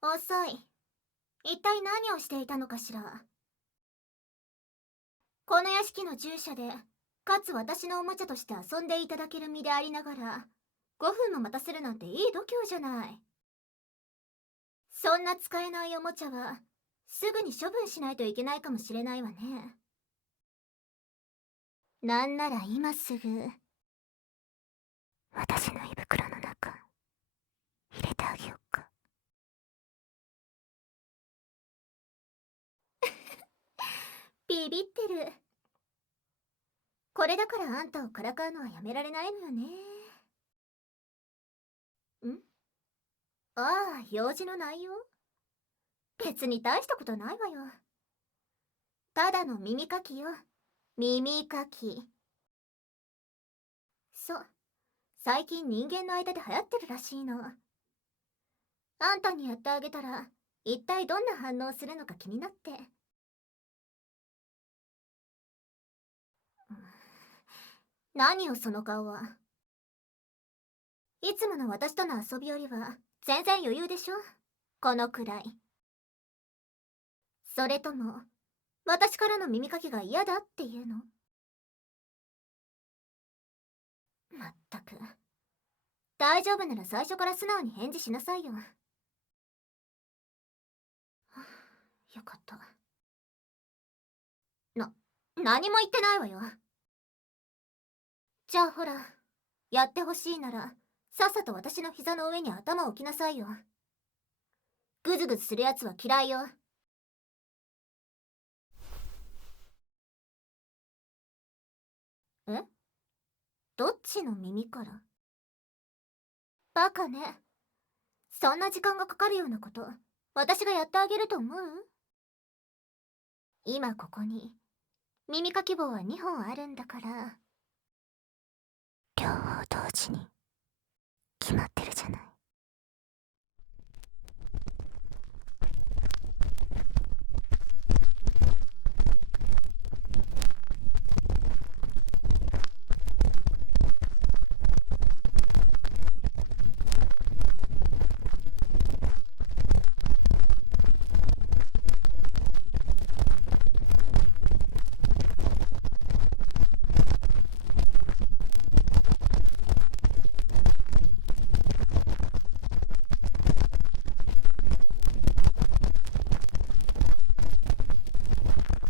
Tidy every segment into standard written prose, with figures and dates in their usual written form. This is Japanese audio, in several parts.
遅い。一体何をしていたのかしら。この屋敷の従者で、かつ私のおもちゃとして遊んでいただける身でありながら、5分も待たせるなんていい度胸じゃない。そんな使えないおもちゃは、すぐに処分しないといけないかもしれないわね。なんなら今すぐ、私の胃袋の中、入れてあげよっか。ビビってる。これだからあんたをからかうのはやめられないのよね。んああ、用事の内容？別に大したことないわよ。ただの耳かきよ。耳かき。そう。最近人間の間で流行ってるらしいの。あんたにやってあげたら、一体どんな反応するのか気になって。何よその顔は。いつもの私との遊びよりは全然余裕でしょ、このくらい。それとも私からの耳かきが嫌だっていうの？まったく。大丈夫なら最初から素直に返事しなさいよ。よかった。何も言ってないわよ。じゃあほら、やってほしいならさっさと私の膝の上に頭を置きなさいよ。グズグズするやつは嫌いよ。え？どっちの耳から？バカね。そんな時間がかかるようなこと私がやってあげると思う？今ここに耳かき棒は2本あるんだから、両方同時に決まってるじゃない。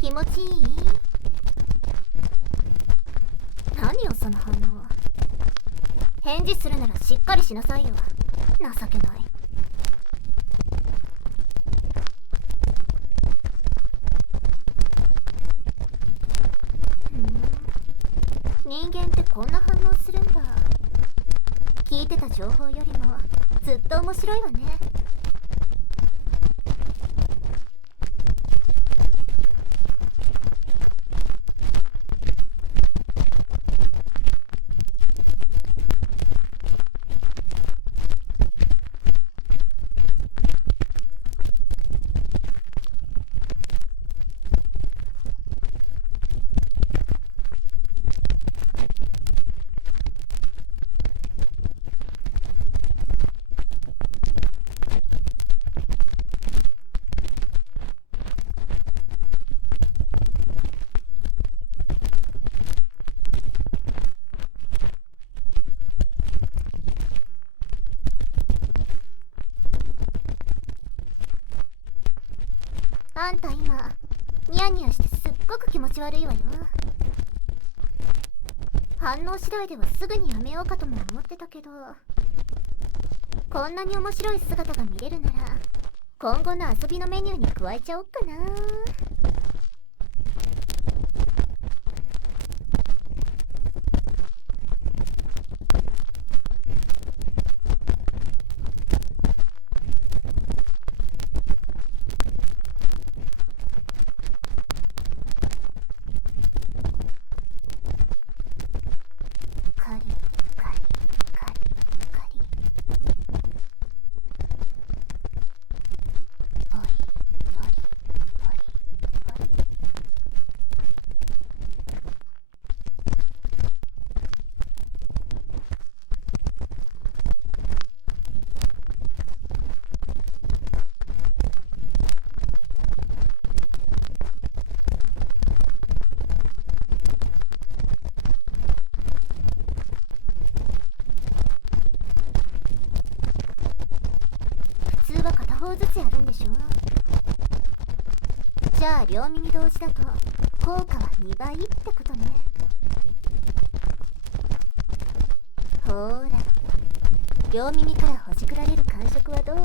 気持ちいい？何よその反応。返事するならしっかりしなさいよ。情けない。人間ってこんな反応するんだ。聞いてた情報よりもずっと面白いわね。あんた今ニヤニヤしてすっごく気持ち悪いわよ。反応次第ではすぐにやめようかとも思ってたけど、こんなに面白い姿が見れるなら今後の遊びのメニューに加えちゃおっかな。カリカリカリカリ、ボリボリボリ。じゃあ両耳同時だと効果は2倍ってことね。ほーら、両耳からほじくられる感触はどう？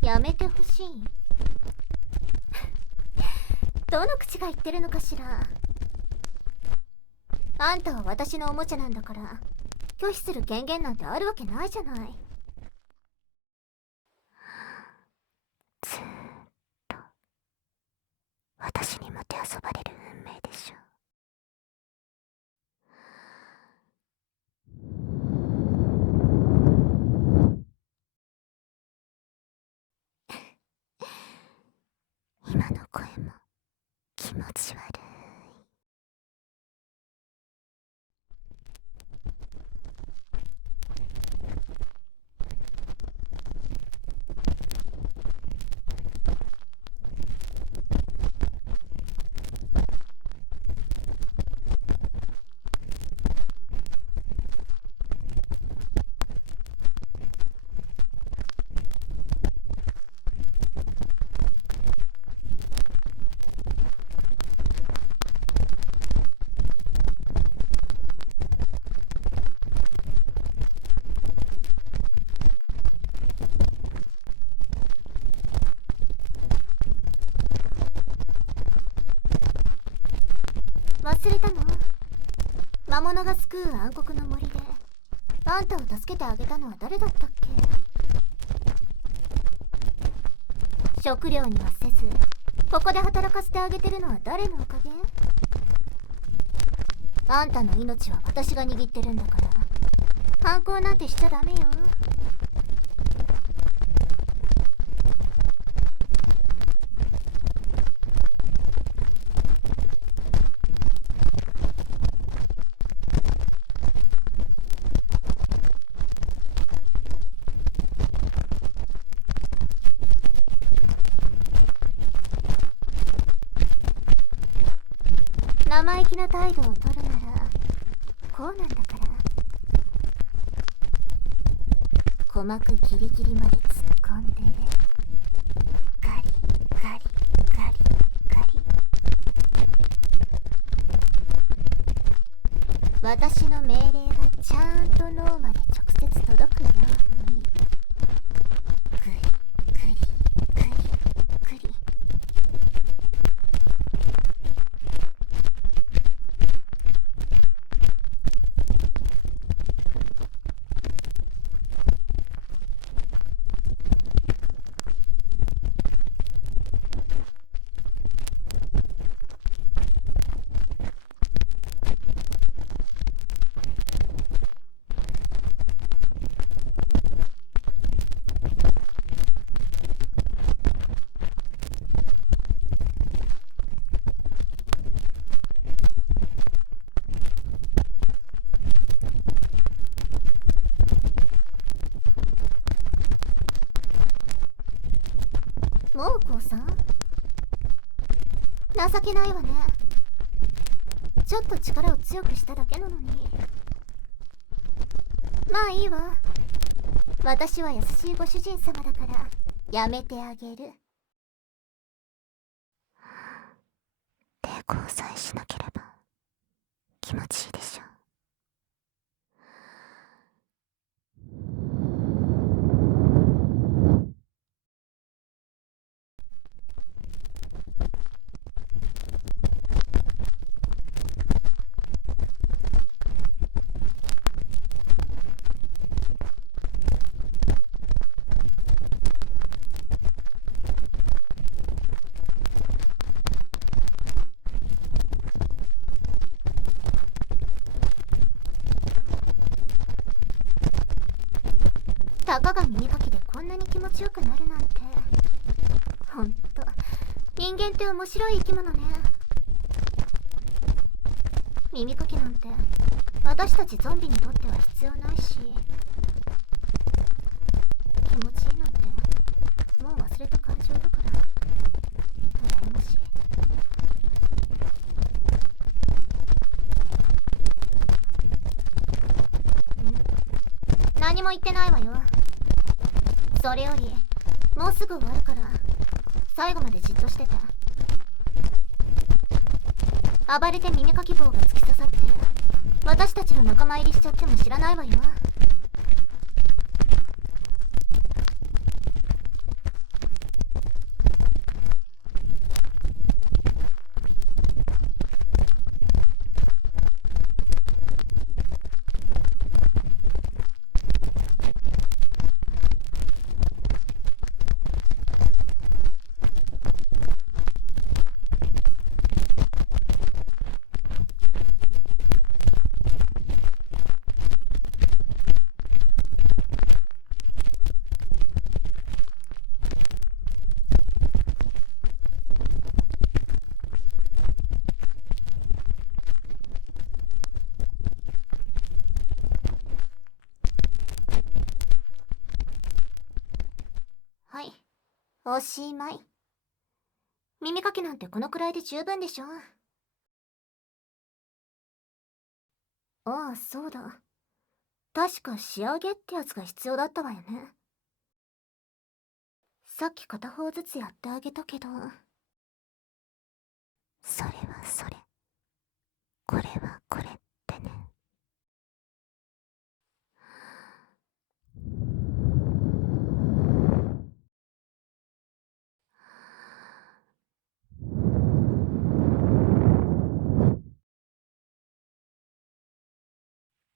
やめてほしい。どの口が言ってるのかしら。あんたは私のおもちゃなんだから拒否する権限なんてあるわけないじゃない。ずーっと私にもてあそばれる運命でしょ。今の声も気持ち悪い。忘れたの？魔物が救う暗黒の森であんたを助けてあげたのは誰だったっけ？食料にはせずここで働かせてあげてるのは誰のおかげ？あんたの命は私が握ってるんだから反抗なんてしちゃダメよ。生意気な態度をとるならこうなんだから。鼓膜ギリギリまで突っ込んでガリガリガリガリ。私の命令がちゃんと脳まで直接届くようにグリグリグリグリ。もうこうさん情けないわね。ちょっと力を強くしただけなのに。まあいいわ。私は優しいご主人様だからやめてあげる。抵抗さえしなければ気持ちいいでしょう。かが耳かきでこんなに気持ちよくなるなんて。ほんと人間って面白い生き物ね。耳かきなんて私たちゾンビにとっては必要ないし、気持ちいいなんてもう忘れた感情だから羨ましい。何も言ってないわよ。それよりもうすぐ終わるから最後までじっとしてて。暴れて耳かき棒が突き刺さって私たちの仲間入りしちゃっても知らないわよ。はい、おしまい。耳かきなんてこのくらいで十分でしょ。ああ、そうだ。確か仕上げってやつが必要だったわよね。さっき片方ずつやってあげたけど。それはそれ、これはこれってね。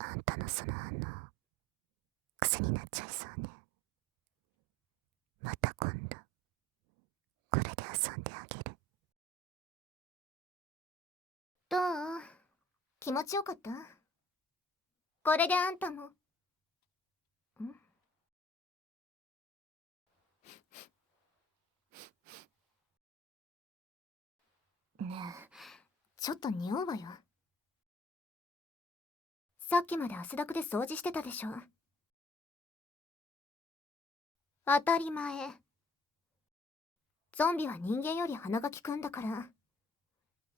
あんたのその反応癖になっちゃいそうね。また今度これで遊んであげる。どう？気持ちよかった？これであんたも。ねえ、ちょっと匂うわよ。さっきまで汗だくで掃除してたでしょ。当たり前。ゾンビは人間より鼻が利くんだから、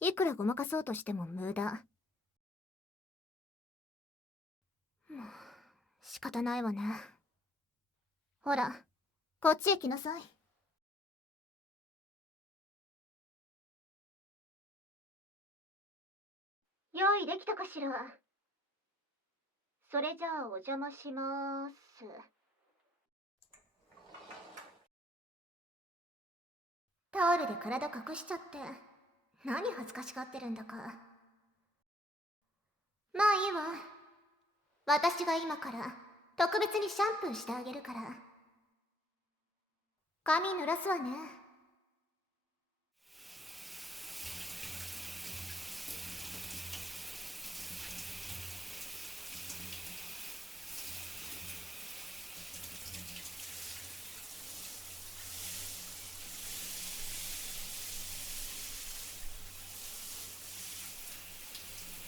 いくらごまかそうとしても無駄。もう仕方ないわね。ほら、こっちへ来なさい。用意できたかしら。それじゃあお邪魔しまーす。タオルで体隠しちゃって何恥ずかしがってるんだか。まあいいわ。私が今から特別にシャンプーしてあげるから。髪濡らすわね。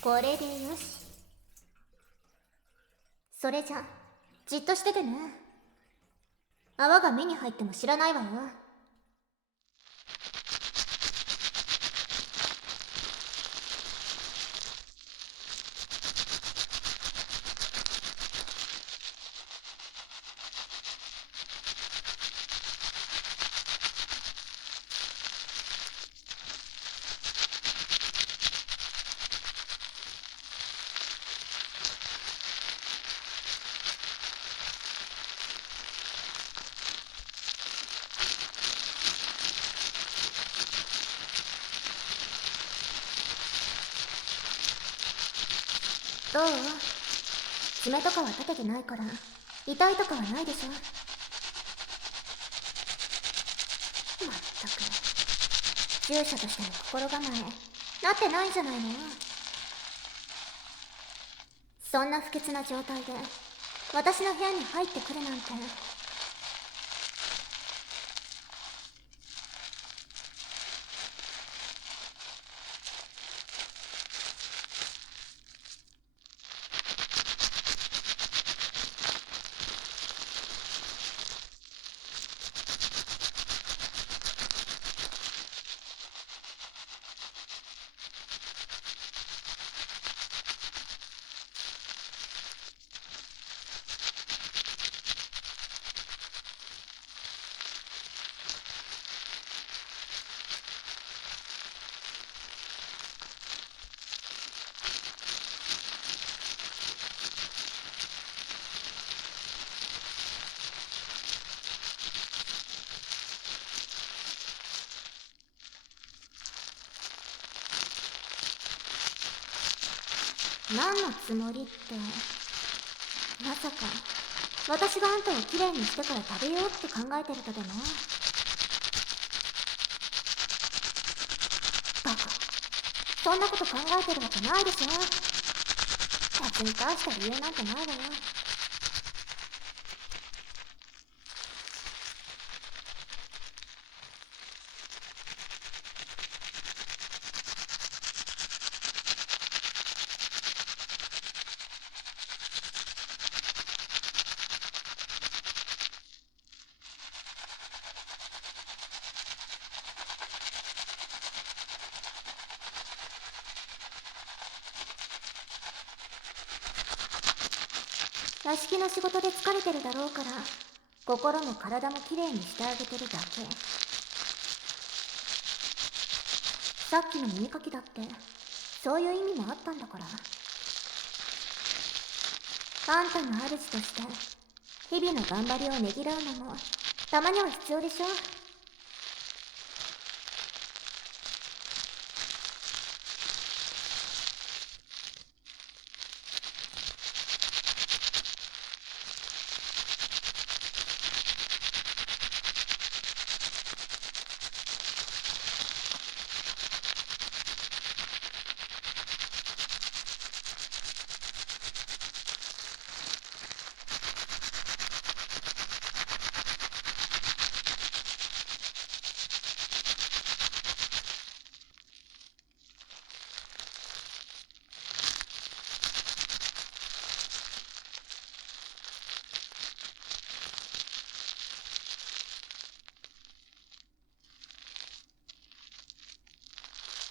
これでよし。それじゃじっとしててね。泡が目に入っても知らないわよ。どう？爪とかは立ててないから痛いとかはないでしょ。まったく従者としての心構えなってないんじゃないの。そんな不潔な状態で私の部屋に入ってくるなんて何のつもりって、まさか私があんたをきれいにしてから食べようって考えてるとでも？バカ、そんなこと考えてるわけないでしょ。別に大した理由なんてないわよ。屋敷の仕事で疲れてるだろうから、心も体もきれいにしてあげてるだけ。さっきの耳かきだってそういう意味もあったんだから。あんたの主として日々の頑張りをねぎらうのもたまには必要でしょ。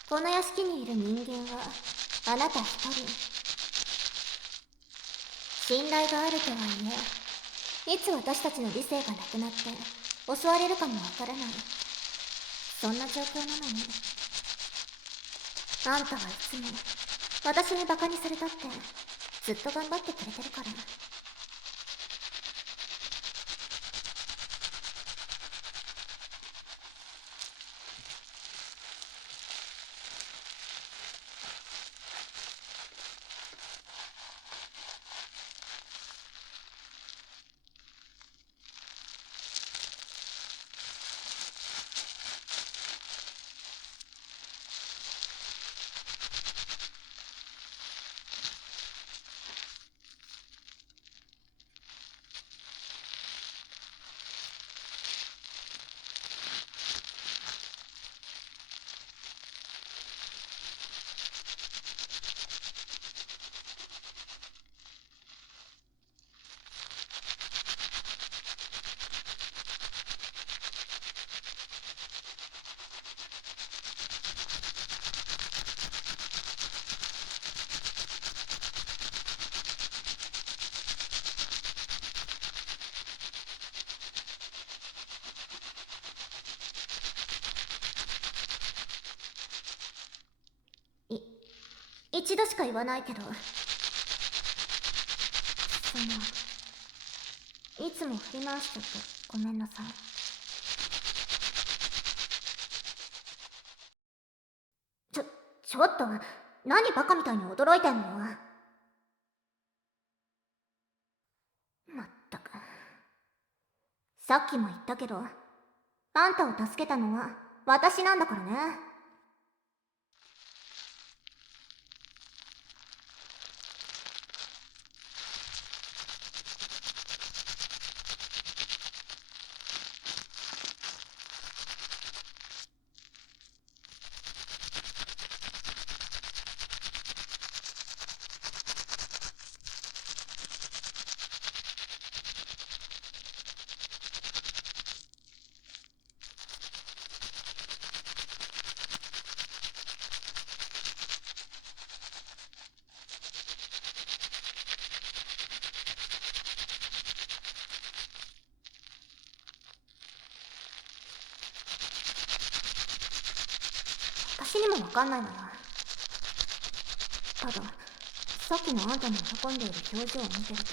この屋敷にいる人間はあなた一人。信頼があるとはいえ、いつ私たちの理性がなくなって襲われるかもわからない、そんな状況なのに、あんたはいつも私にバカにされたってずっと頑張ってくれてるから。一度しか言わないけど、いつも振り回しちゃってごめんなさい。ちょっと何バカみたいに驚いてんのよ。まったく、さっきも言ったけど、あんたを助けたのは私なんだからね。私にもわかんないのよ。たださっきのあんたの喜んでいる表情を見てると、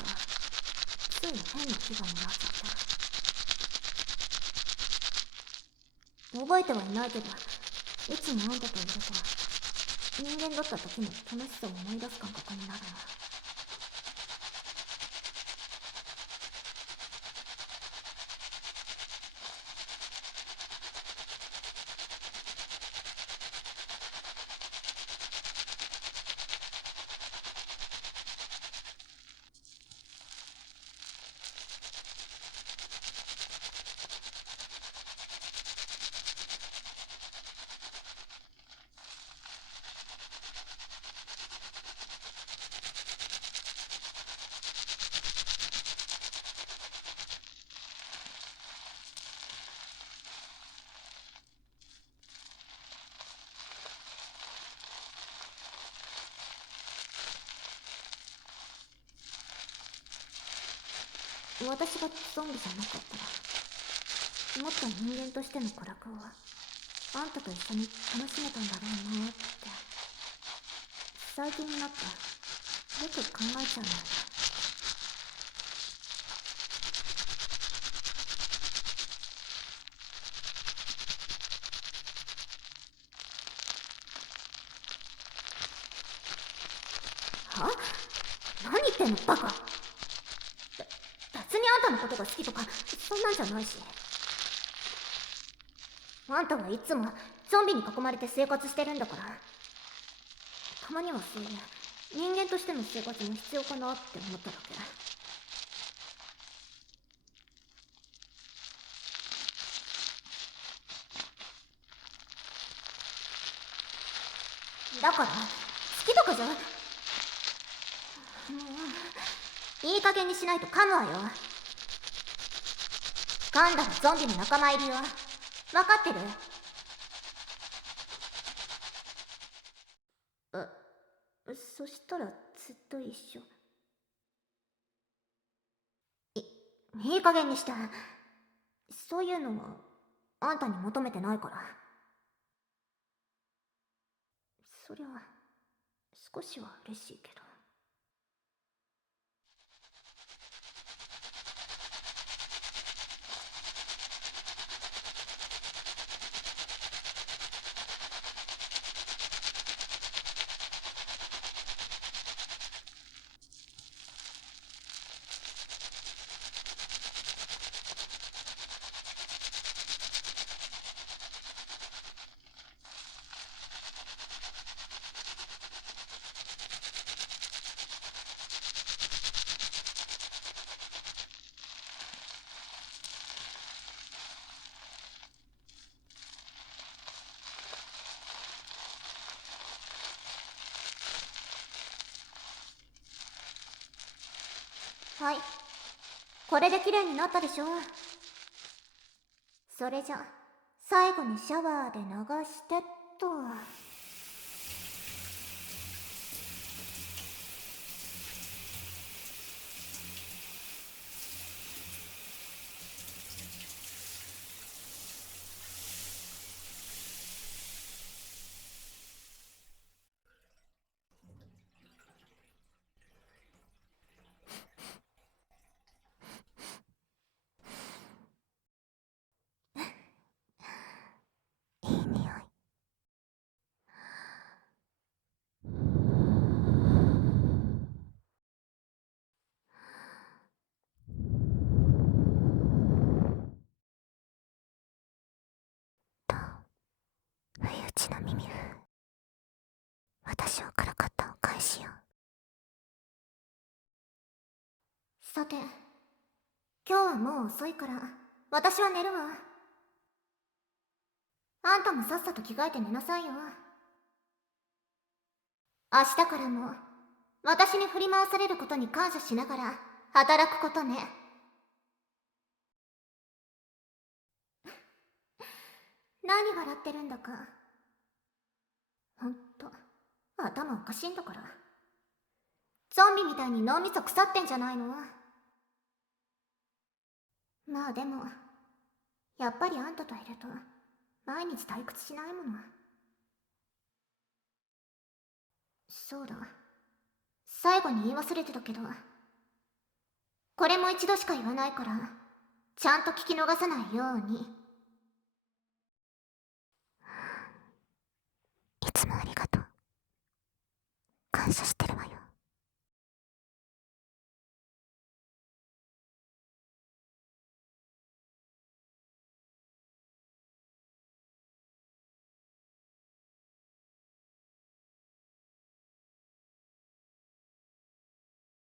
つい変な気分になっちゃって。覚えてはいないけど、いつもあんたといると人間だった時の楽しさを思い出す感覚になるな。私がゾンビじゃなかったら、もっと人間としての娯楽をあんたと一緒に楽しめたんだろうなって最近になってよく考えちゃうんだよ。は？何言ってんのバカ。別にあんたのことが好きとかそんなんじゃないし。あんたはいつもゾンビに囲まれて生活してるんだから、たまにはそういう人間としての生活も必要かなって思っただけ。だから好きとかじゃ、もういい加減にしないと噛むわよ。噛んだらゾンビの仲間入りよ。分かってる？あ、そしたらずっと一緒。いい加減にして。そういうのはあんたに求めてないから。そりゃ少しは嬉しいけど。はい、これで綺麗になったでしょ。それじゃ最後にシャワーで流してっと。いい匂い。と不意打ちの耳、私をからかったお返しよ。さて、今日はもう遅いから私は寝るわ。あんたもさっさと着替えて寝なさいよ。明日からも私に振り回されることに感謝しながら働くことね。何笑ってるんだか。ほんと頭おかしいんだから。ゾンビみたいに脳みそ腐ってんじゃないの？まあでもやっぱりあんたといると毎日退屈しないもの。そうだ、最後に言い忘れてたけど、これも一度しか言わないからちゃんと聞き逃さないように。いつもありがとう。感謝して